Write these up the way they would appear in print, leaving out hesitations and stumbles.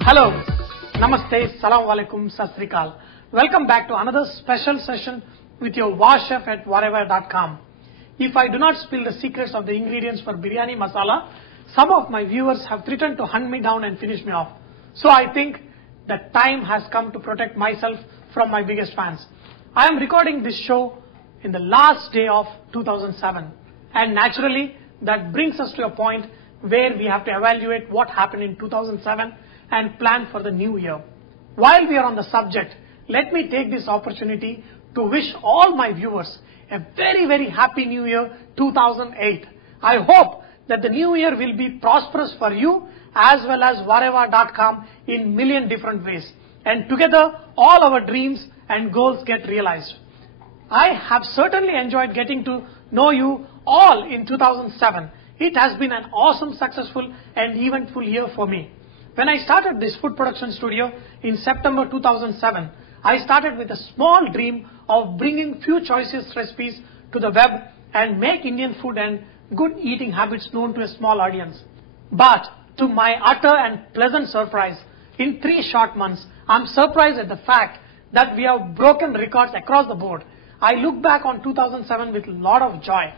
Hello, Namaste, Salaam Alaikum, Sat Sri Akal. Welcome back to another special session with your VahChef at VahRehVah.com. If I do not spill the secrets of the ingredients for Biryani Masala, some of my viewers have threatened to hunt me down and finish me off. So I think the time has come to protect myself from my biggest fans. I am recording this show in the last day of 2007, and naturally that brings us to a point where we have to evaluate what happened in 2007 and plan for the new year. While we are on the subject, let me take this opportunity to wish all my viewers a very, very happy new year 2008. I hope that the new year will be prosperous for you as well as VahRehVah.com in million different ways. And together all our dreams and goals get realized. I have certainly enjoyed getting to know you all in 2007. It has been an awesome, successful and eventful year for me. When I started this food production studio in September 2007, I started with a small dream of bringing few choicest recipes to the web and make Indian food and good eating habits known to a small audience. But to my utter and pleasant surprise, in 3 short months, I'm surprised at the fact that we have broken records across the board. I look back on 2007 with a lot of joy.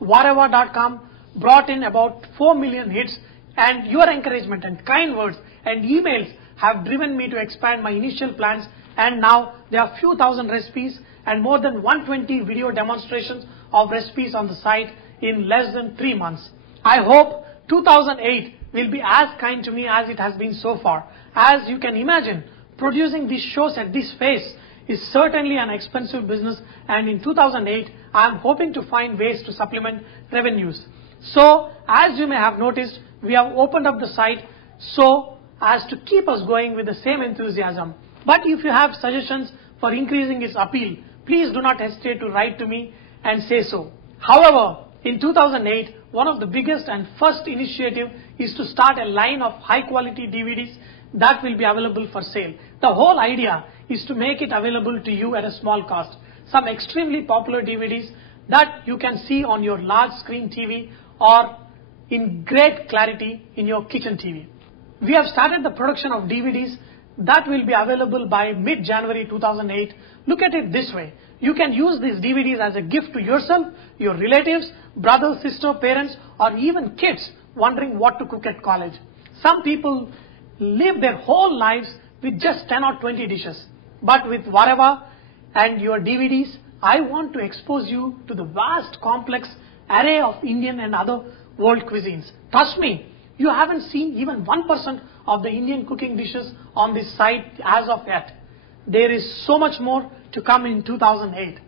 VahRehVah.com brought in about 4 million hits, and your encouragement and kind words and emails have driven me to expand my initial plans, and now there are few thousand recipes and more than 120 video demonstrations of recipes on the site in less than 3 months. I hope 2008 will be as kind to me as it has been so far. As you can imagine, producing these shows at this pace is certainly an expensive business, and in 2008 I am hoping to find ways to supplement revenues. So as you may have noticed, we have opened up the site so as to keep us going with the same enthusiasm. But if you have suggestions for increasing its appeal, please do not hesitate to write to me and say so. However, in 2008, one of the biggest and first initiative is to start a line of high quality DVDs that will be available for sale. The whole idea is to make it available to you at a small cost. Some extremely popular DVDs that you can see on your large screen TV or in great clarity in your kitchen TV. We have started the production of DVDs that will be available by mid-January 2008. Look at it this way. You can use these DVDs as a gift to yourself, your relatives, brother, sister, parents, or even kids wondering what to cook at college. Some people live their whole lives with just 10 or 20 dishes. But with VahRehVah and your DVDs, I want to expose you to the vast, complex array of Indian and other world cuisines. Trust me, you haven't seen even 1% of the Indian cooking dishes on this site as of yet. There is so much more to come in 2008.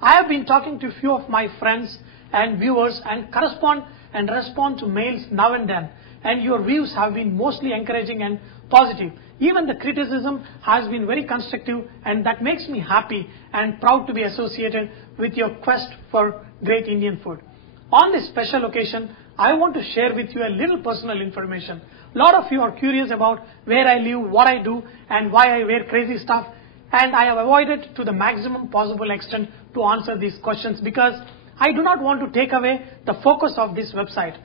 I have been talking to a few of my friends and viewers and correspond and respond to mails now and then, and your views have been mostly encouraging and positive. Even the criticism has been very constructive, and that makes me happy and proud to be associated with your quest for great Indian food. On this special occasion, I want to share with you a little personal information. A lot of you are curious about where I live, what I do, and why I wear crazy stuff, and I have avoided to the maximum possible extent to answer these questions because I do not want to take away the focus of this website,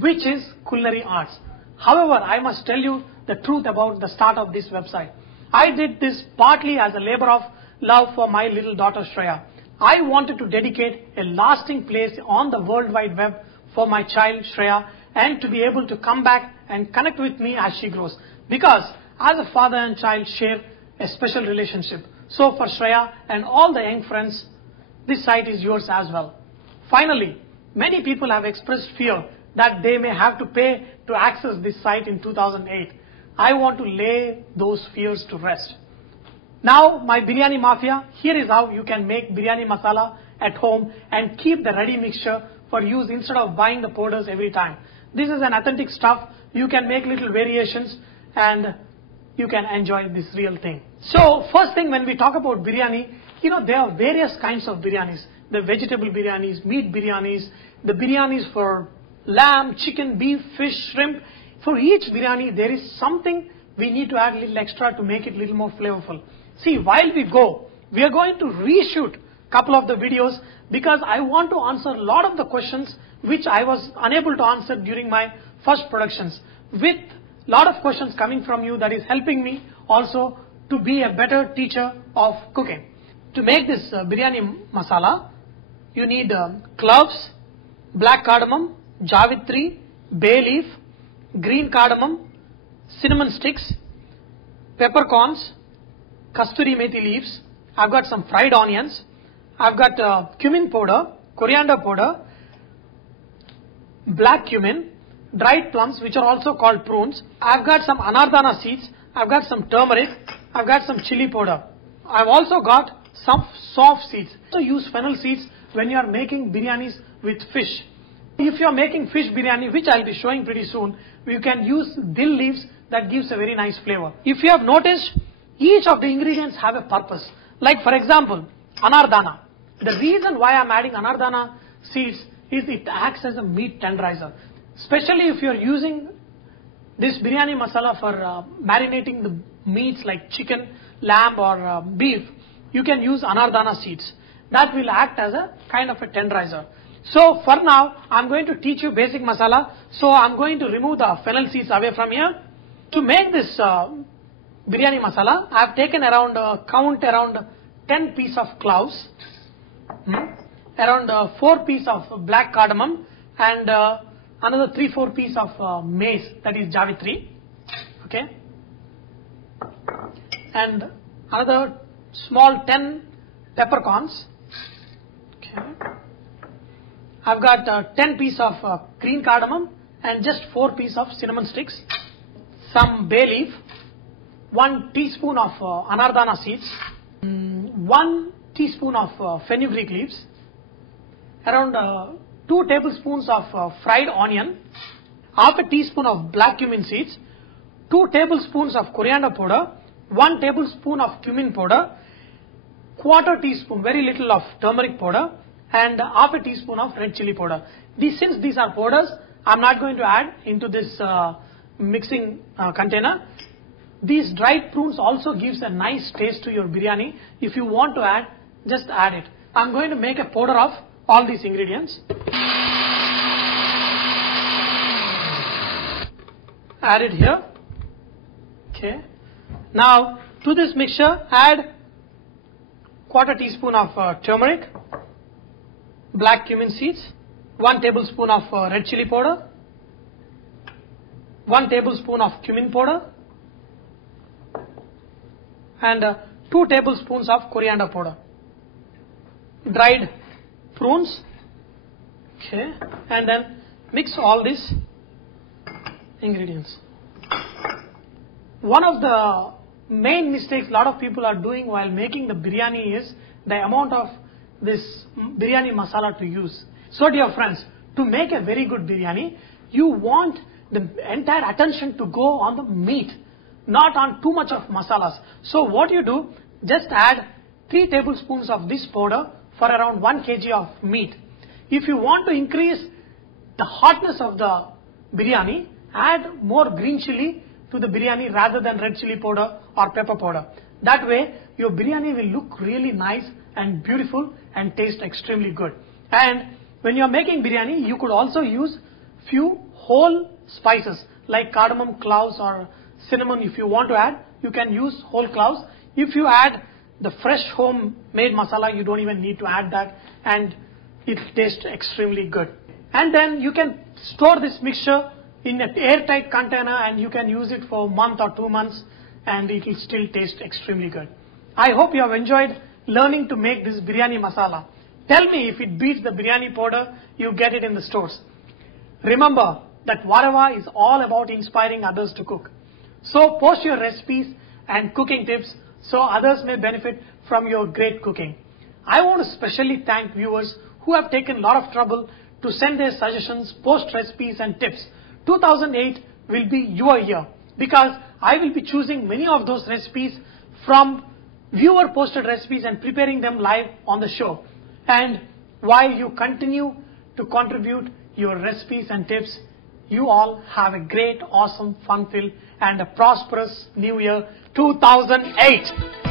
which is culinary arts. However, I must tell you the truth about the start of this website. I did this partly as a labor of love for my little daughter Shreya. I wanted to dedicate a lasting place on the World Wide Web for my child Shreya, and to be able to come back and connect with me as she grows. Because as a father and child share a special relationship. So for Shreya and all the young friends, this site is yours as well. Finally, many people have expressed fear that they may have to pay to access this site in 2008. I want to lay those fears to rest. Now, my Biryani Mafia, here is how you can make Biryani Masala at home and keep the ready mixture for use instead of buying the powders every time. This is an authentic stuff. You can make little variations and you can enjoy this real thing. So, first thing when we talk about biryani, there are various kinds of biryanis. The vegetable biryanis, meat biryanis, the biryanis for lamb, chicken, beef, fish, shrimp. For each biryani, there is something we need to add a little extra to make it a little more flavorful. See, while we go, we are going to reshoot couple of the videos because I want to answer a lot of the questions which I was unable to answer during my first productions. With a lot of questions coming from you, that is helping me also to be a better teacher of cooking. To make this biryani masala, you need cloves, black cardamom, javitri, bay leaf, green cardamom, cinnamon sticks, peppercorns, kasturi methi leaves. I've got some fried onions. I've got cumin powder, coriander powder, black cumin, dried plums, which are also called prunes. I've got some anardana seeds. I've got some turmeric. I've got some chilli powder. I've also got some soft seeds. So use fennel seeds when you are making biryanis with fish. If you are making fish biryani, which I'll be showing pretty soon, you can use dill leaves. That gives a very nice flavor. If you have noticed, each of the ingredients have a purpose. Like for example, anardana. The reason why I'm adding anardana seeds is it acts as a meat tenderizer. Especially if you're using this biryani masala for marinating the meats like chicken, lamb or beef, you can use anardana seeds. That will act as a kind of a tenderizer. So for now, I'm going to teach you basic masala. So I'm going to remove the fennel seeds away from here. To make this biryani masala, I have taken around, count around 10 pieces of cloves, around 4 pieces of black cardamom, and another 3-4 pieces of maize, that is javitri, okay, and another small 10 peppercorns, okay. I've got 10 pieces of green cardamom and just 4 pieces of cinnamon sticks, some bay leaf, 1 teaspoon of anardana seeds, 1 teaspoon of fenugreek leaves, around 2 tablespoons of fried onion, half a teaspoon of black cumin seeds, 2 tablespoons of coriander powder, 1 tablespoon of cumin powder, quarter teaspoon, very little of turmeric powder, and half a teaspoon of red chilli powder. Since these are powders, I'm not going to add into this mixing container. These dried prunes also gives a nice taste to your biryani. If you want to add, just add it. I'm going to make a powder of all these ingredients. Add it here. Okay. Now to this mixture, add quarter teaspoon of turmeric, black cumin seeds, 1 tablespoon of red chilli powder, 1 tablespoon of cumin powder, and 2 tablespoons of coriander powder, dried prunes, okay, and then mix all these ingredients. One of the main mistakes a lot of people are doing while making the biryani is the amount of this biryani masala to use. So dear friends, to make a very good biryani, you want the entire attention to go on the meat, not on too much of masalas. So what you do, just add 3 tablespoons of this powder for around 1 kg of meat. If you want to increase the hotness of the biryani, add more green chilli to the biryani rather than red chilli powder or pepper powder. That way your biryani will look really nice and beautiful and taste extremely good. And when you are making biryani, you could also use few whole spices like cardamom, cloves or cinnamon. If you want to add, you can use whole cloves. If you add the fresh homemade masala, you don't even need to add that, and it tastes extremely good. And then you can store this mixture in an airtight container and you can use it for a month or 2 months and it will still taste extremely good. I hope you have enjoyed learning to make this biryani masala. Tell me if it beats the biryani powder you get it in the stores. Remember that VahRehVah is all about inspiring others to cook. So post your recipes and cooking tips so others may benefit from your great cooking. I want to specially thank viewers who have taken a lot of trouble to send their suggestions, post recipes and tips. 2008 will be your year because I will be choosing many of those recipes from viewer posted recipes and preparing them live on the show. And while you continue to contribute your recipes and tips, you all have a great, awesome, fun-filled and a prosperous new year 2008.